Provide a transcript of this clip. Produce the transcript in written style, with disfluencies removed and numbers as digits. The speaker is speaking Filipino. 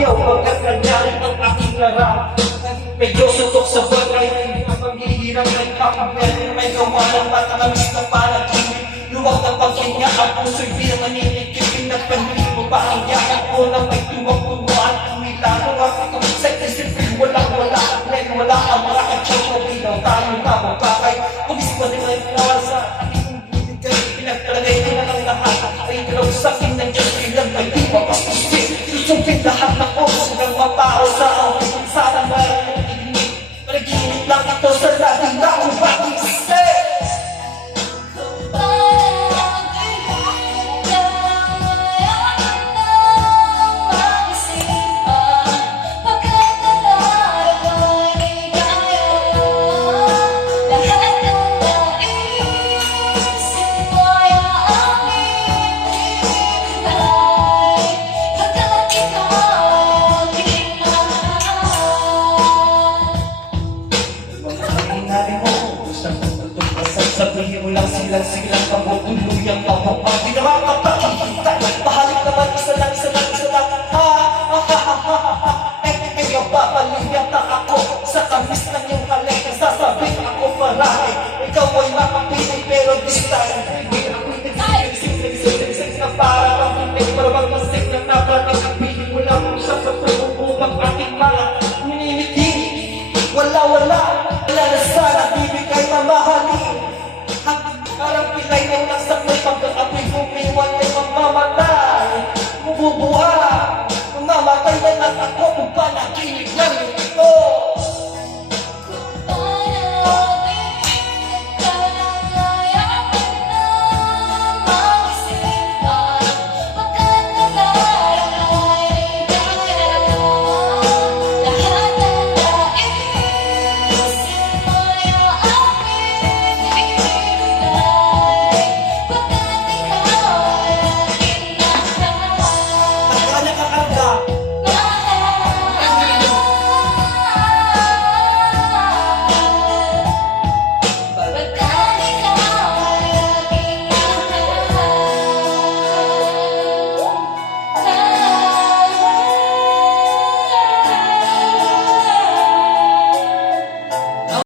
ayaw pagkat nangyari ang aking larang. Medyo sutok sa bagay, hindi ang paghihirang nagkakapel. May gawa ng patangamit na panaginip. Luwag na paghinga, ang puso'y di na maninikip. Pinagpanili mo pa ang yakap ko na may tuwag-tuwaan. Umilano ako sa isipin, walang-wala. Wala ang mga katsyon na bilang tayo na mapakay. Kumis pa din ay sa aking bibigay. Pinagtalagay ko na ng lahat. Ay galaw sa akin ng Diyos bilang may di mapapusip. Susupin lahat ng oras ng matao sa akin. Sana